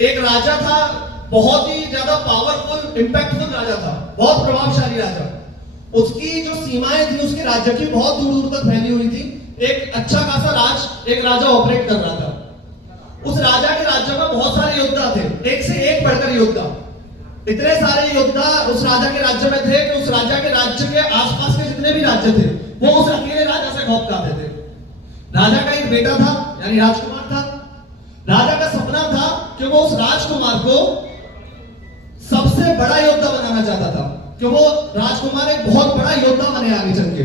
एक राजा था, बहुत ही ज्यादा पावरफुल इंपैक्टफुल राजा था, बहुत प्रभावशाली राजा। उसकी जो सीमाएं थी उसके राज्य की बहुत दूर दूर तक फैली हुई थी। एक अच्छा खासा राज एक राजा ऑपरेट कर रहा था। उस राजा के राज्य में बहुत सारे योद्धा थे, एक से एक बढ़कर योद्धा। इतने सारे योद्धा उस राजा के राज्य में थे कि उस राजा के राज्य के आसपास के जितने भी राज्य थे वो उस अकेले राजा से खौफ खाते थे। राजा का एक बेटा था, यानी राजकुमार था। राजा का सपना था कि वो उस राजकुमार को सबसे बड़ा योद्धा बनाना चाहता था, कि वो राजकुमार एक बहुत बड़ा योद्धा बने आगे चल के।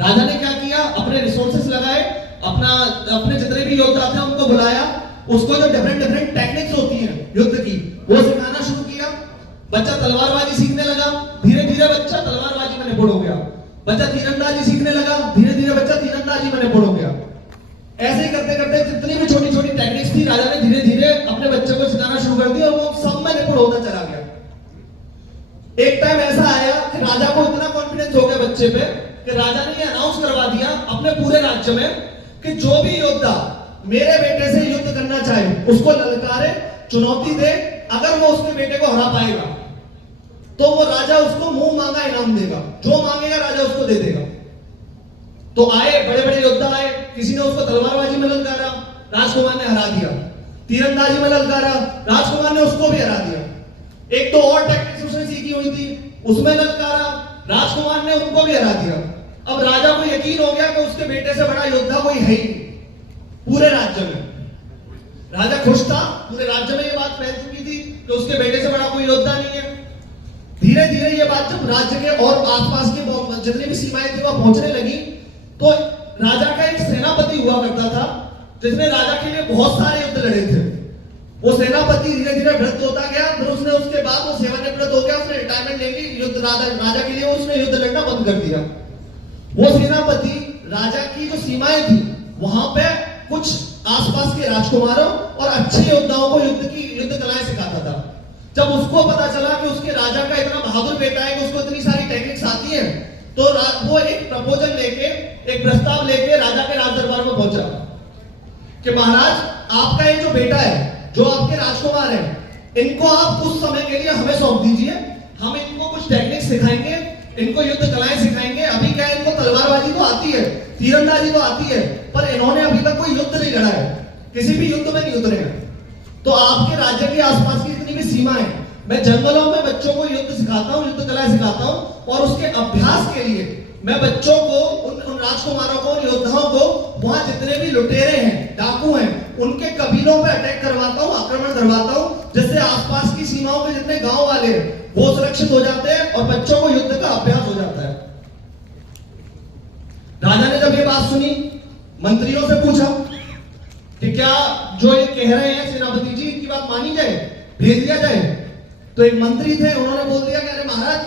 राजा ने क्या किया, अपने रिसोर्सेस लगाए, अपने जितने भी योद्धा थे उनको बुलाया, उसको जो डिफरेंट टेक्निक्स होती हैं युद्ध की वो सिखाना शुरू किया। बच्चा तलवारबाजी सीखने लगा, धीरे धीरे बच्चा तलवारबाजी में निपुण हो गया। बच्चा तीरंदाजी सीखने लगा, धीरे धीरे बच्चा तीरंदाजी में निपुण हो गया। ऐसे ही करते करते जितनी भी छोटी छोटी टेक्निक्स थी राजा ने धीरे धीरे अपने बच्चे को सिखाना शुरू कर दिया और वो सब में निपुण होता चला गया। एक टाइम ऐसा आया कि राजा को इतना कॉन्फिडेंस हो गया बच्चे पे कि राजा ने ये अनाउंस करवा दिया अपने पूरे राज्य में कि जो भी योद्धा मेरे बेटे से युद्ध करना चाहे उसको ललकारे, चुनौती दे। अगर वो उसके बेटे को हरा पाएगा तो वो राजा उसको मुंह मांगा इनाम देगा, जो मांगेगा राजा उसको दे देगा। तो आए बड़े बड़े योद्धा आए, किसी ने उसको तलवारबाजी में ललकारा, राजकुमार ने हरा दिया। तीरंदाजी में ललकारा, राजकुमार ने उसको भी हरा दिया। एक तो और टेक्निक्स उसने सीखी हुई थी, उसमें ललकारा, राजकुमार ने उनको भी हरा दिया। अब राजा को यकीन हो गया कि उसके बेटे से बड़ा योद्धा कोई है ही पूरे राज्य में। राजा खुश था, पूरे राज्य में ये बात फैल चुकी थी कि उसके बेटे से बड़ा कोई योद्धा नहीं है। धीरे धीरे ये बात जब राज्य के और आसपास के जितनी भी सीमाएं थी वह पहुंचने लगी तो राजा का एक सेनापति हुआ करता था जिसने राजा के लिए बहुत सारे युद्ध लड़े थे। वो सेनापति धीरे धीरे वृद्ध होता गया, फिर उसने उसके बाद वो सेवानिवृत्त हो गया, उसने रिटायरमेंट लेके युद्ध राजा के लिए उसने युद्ध लड़ना बंद कर दिया। वो सेनापति राजा की जो सीमाएं थी वहां पे कुछ आसपास के राजकुमारों और अच्छे योद्धाओं को युद्ध कलाएं सिखाता था। जब उसको पता चला कि उसके राजा का इतना बहादुर बेटा है कि उसको इतनी सारी टेक्निक्स आती है तो वो एक प्रपोजल लेके, एक प्रस्ताव लेके राजा के राज दरबार में पहुंचा कि महाराज आपका ये जो बेटा है, जो आपके राजकुमार है, इनको आप कुछ समय के लिए हमें सौंप दीजिए। हम इनको कुछ टेक्निक्स सिखाएंगे, इनको युद्ध कलाएं सिखाएंगे। अभी क्या है, इनको तलवारबाजी तो आती है, तीरंदाजी तो आती है, पर इन्होंने अभी तक कोई युद्ध नहीं लड़ा है, किसी भी युद्ध में नहीं उतरे हैं। तो आपके राज्य के आसपास की जितनी भी सीमा है, मैं जंगलों में बच्चों को युद्ध सिखाता हूँ, युद्ध कलाएं सिखाता हूँ, और उसके अभ्यास के लिए मैं बच्चों को, उन राजकुमारों को, उन योद्धाओं को वहां जितने भी लुटेरे हैं, डाकू हैं, उनके कबीलों पे अटैक करवाता हूँ, आक्रमण करवाता हूँ, जिससे आसपास की सीमाओं के जितने गांव वाले हैं वो सुरक्षित हो जाते हैं और बच्चों को युद्ध का अभ्यास हो जाता है। राजा ने जब ये बात सुनी, मंत्रियों से पूछा कि क्या जो ये कह रहे हैं सेनापति जी, इनकी बात मानी जाए, भेज दिया जाए? तो एक मंत्री थे, उन्होंने बोल दिया कि अरे महाराज,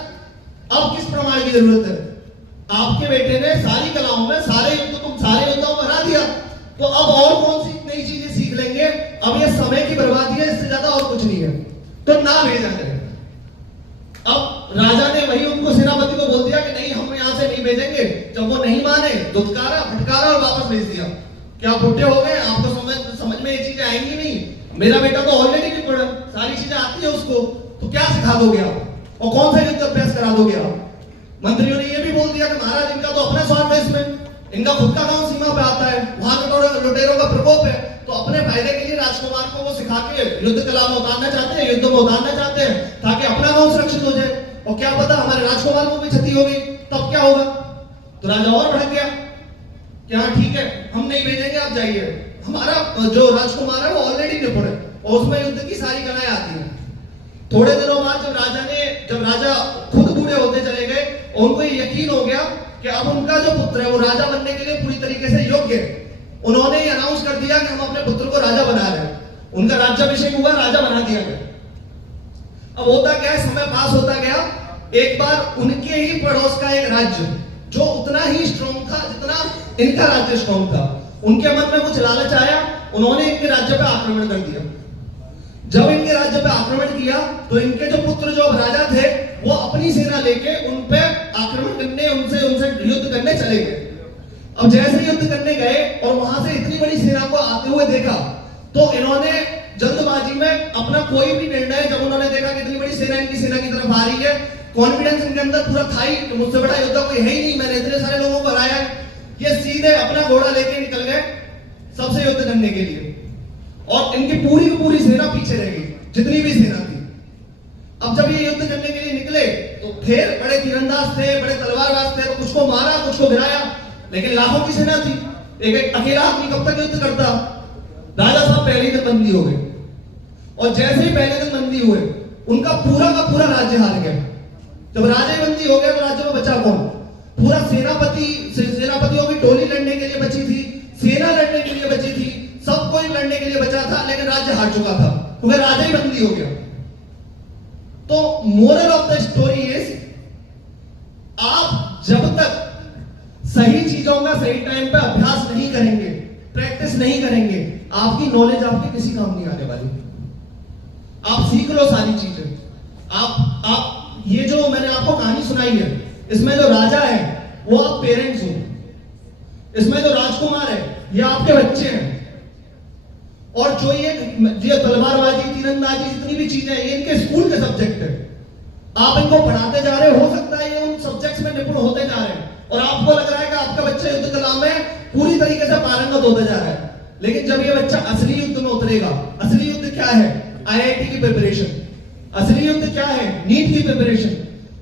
अब किस प्रमाण की जरूरत है? आपके बेटे ने सारी कलाओं में सारे योद्धाओं को हरा दिया, तो अब और कौन सी नई चीजें सीख लेंगे? अब ये समय की बर्बादी है, इससे ज्यादा और कुछ नहीं है, तो ना भेजा जाए। अब राजा ने वही उनको सेनापति को बोल दिया कि नहीं, हम यहां से नहीं भेजेंगे। जब वो नहीं माने, धुतकारा, फटकारा और वापस भेज दिया। क्या बुढ़े हो गए, आपको समझ में ये चीजें आएंगी नहीं? मेरा बेटा तो ऑलरेडी नहीं पढ़ा, सारी चीजें आती है उसको, तो क्या सिखा दोगे आप, और कौन सा युद्ध अभ्यास करा दोगे आप? मंत्रियों ने ये भी बोल दिया कि महाराज, इनका तो अपना स्वार्थ है इसमें, इनका खुद का गांव सीमा पे आता है, वहां लुटेरों का प्रकोप है, तो अपने फायदे के लिए राजकुमार को वो सिखा के युद्ध कला में उतारना चाहते हैं, युद्ध में उतारना चाहते हैं, ताकि अपना गांव सुरक्षित हो जाए। और क्या पता हमारे राजकुमार को भी क्षति होगी, तब क्या होगा? तो राजा और भड़क गया कि हाँ ठीक है, हम नहीं भेजेंगे, आप जाइए, हमारा जो राजकुमार है वो ऑलरेडी निपुण है और उसमें युद्ध की सारी कलाएं आती हैं। थोड़े दिनों बाद जब राजा खुद बूढ़े होते चले गए, उनको यकीन हो गया कि अब उनका जो पुत्र है वो राजा बनने के लिए पूरी तरीके से योग्य है। उन्होंने ये अनाउंस कर दिया कि हम अपने पुत्र को राजा बना रहे हैं। उनका राज्याभिषेक हुआ, राजा बना दिया गया। अब होता क्या है, समय पास होता गया, एक बार उनके ही पड़ोस का एक राज्य जो उतना ही स्ट्रॉन्ग था जितना इनका राज्य स्ट्रॉन्ग था, उनके मन में कुछ लालच आया, उन्होंने इनके राज्य पर आक्रमण कर दिया। जब इनके राज्य पे आक्रमण किया तो इनके जो पुत्र जो राजा थे वो अपनी सेना लेके उन पे आक्रमण करने, उनसे युद्ध करने चले गए। अब जैसे युद्ध करने गए और वहां से इतनी बड़ी सेना को आते हुए देखा तो इन्होंने जल्दबाजी में अपना कोई भी निर्णय, जब उन्होंने देखा कि इतनी बड़ी सेना इनकी सेना की तरफ आ रही है, कॉन्फिडेंस इनके अंदर पूरा था ही, मुझसे बड़ा योद्धा कोई है ही नहीं, मैंने इतने सारे लोगों को हराया है, ये सीधे अपना घोड़ा लेके निकल गए सबसे युद्ध करने के लिए। और इनकी पूरी की पूरी सेना पीछे रह गई, जितनी भी सेना थी। अब जब ये युद्ध करने के लिए निकले तो थे बड़े तीरंदाज थे, बड़े तलवारबाज थे, तो कुछ को मारा, कुछ को गिराया, लेकिन लाखों की सेना थी। एक अकेला आदमी कब तक युद्ध करता? राजा साहब पहले दिन बंदी हो गए, और जैसे ही पहले दिन बंदी हुए, उनका पूरा का पूरा राज्य हार गया। जब राजा बंदी हो गया तो राज्य में बचा कौन? पूरा सेनापतियों की टोली लड़ने के लिए बची थी, सेना लड़ने के लिए बची थी, सब कोई लड़ने के लिए बचा था, लेकिन राज्य हार चुका था क्योंकि राजा ही बंदी हो गया। तो moral of the story is, आप जब तक सही चीजों का सही टाइम पे अभ्यास नहीं करेंगे, प्रैक्टिस नहीं करेंगे, आपकी नॉलेज आपके किसी काम नहीं आने वाली। आप सीख लो सारी चीजें। आप ये जो मैंने आपको कहानी सुनाई है, इसमें जो राजा है वो आप पेरेंट्स हो, इसमें जो राजकुमार है ये आपके बच्चे हैं, और जो ये तलवारबाजी, तीरंदाजी, जितनी भी चीजें हैं, ये इनके स्कूल के सब्जेक्ट है। आप इनको पढ़ाते जा रहे हो सकता है ये उन सब्जेक्ट्स में निपुण होते जा रहे हैं, और आपको लग रहा है कि आपका बच्चा युद्ध कला में पूरी तरीके से पारंगत होता जा रहा है, लेकिन जब ये बच्चा असली युद्ध में उतरेगा, असली युद्ध क्या है? आईआईटी की प्रिपरेशन। असली युद्ध क्या है? नीट की प्रिपरेशन।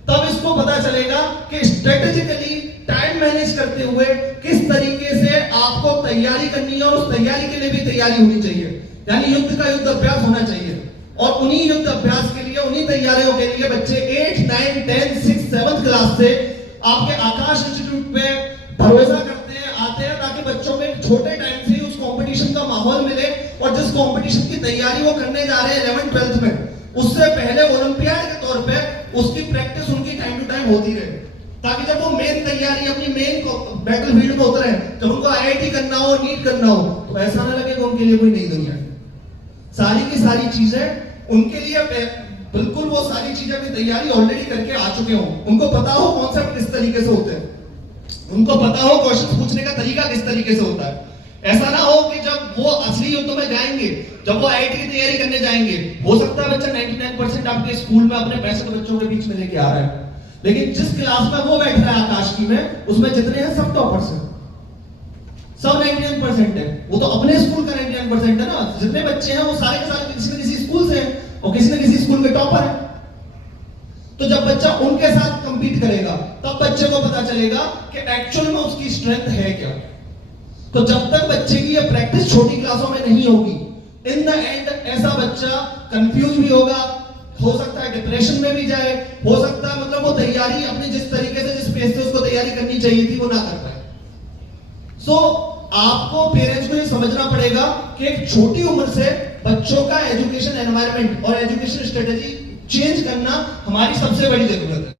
तब इसको पता चलेगा कि स्ट्रेटेजिकली टाइम मैनेज करते हुए किस तरीके से आपको तैयारी करनी है, और उस तैयारी के लिए भी तैयारी होनी चाहिए, यानी युद्ध का युद्ध अभ्यास होना चाहिए। और उन्हीं युद्ध अभ्यास के लिए, उन्हीं तैयारियों के लिए बच्चे 8, 9, 10, 6, 7 क्लास से आपके आकाश इंस्टीट्यूट पे भरोसा करते हैं, आते हैं, ताकि बच्चों में छोटे टाइम से ही उस कंपटीशन का माहौल मिले, और जिस कंपटीशन की तैयारी वो करने जा रहे हैं 11th 12th में, उससे पहले ओलंपियाड के तौर पे उसकी प्रैक्टिस उनकी टाइम टू टाइम होती रहे, ताकि जब वो मेन तैयारी अपनी मेन बैटलफील्ड में उतरे, जब उनको आईआईटी करना हो, नीट करना हो, तो ऐसा ना लगे कि उनके लिए कोई नई दुनिया है। सारी की सारी चीजें उनके लिए बिल्कुल, वो सारी चीजें अपनी तैयारी ऑलरेडी करके आ चुके हो, उनको पता हो कॉन्सेप्ट किस तरीके से होते हैं, उनको पता हो क्वेश्चन पूछने का तरीका किस तरीके से होता है। ऐसा ना हो कि जब वो असली युद्ध में जाएंगे, जब वो आईआईटी की तैयारी करने जाएंगे, हो सकता है बच्चा 99% आपके स्कूल में अपने 65 बच्चों के बीच में लेके आ रहा है, लेकिन जिस क्लास में वो बैठ रहा है आकाश की में, उसमें जितने हैं सब टॉपर्स हैं, सब 99% है। वो तो अपने स्कूल का 99% है ना, जितने बच्चे हैं वो सारे के सारे किसी न किसी स्कूल से हैं, और किसी न किसी स्कूल के टॉपर है। तो जब बच्चा उनके साथ कंपीट करेगा, तब बच्चे को पता चलेगा कि एक्चुअल में उसकी स्ट्रेंथ है क्या। तो जब तक बच्चे की ये प्रैक्टिस छोटी क्लासों में नहीं होगी, इन द एंड ऐसा बच्चा कंफ्यूज भी होगा, हो सकता है डिप्रेशन में भी जाए, हो सकता है मतलब वो तैयारी अपनी जिस तरीके से, जिस पेस से उसको तैयारी करनी चाहिए थी, वो ना कर पाए। सो आपको पेरेंट्स को ये समझना पड़ेगा कि एक छोटी उम्र से बच्चों का एजुकेशन एनवायरनमेंट और एजुकेशन स्ट्रेटेजी चेंज करना हमारी सबसे बड़ी जरूरत है।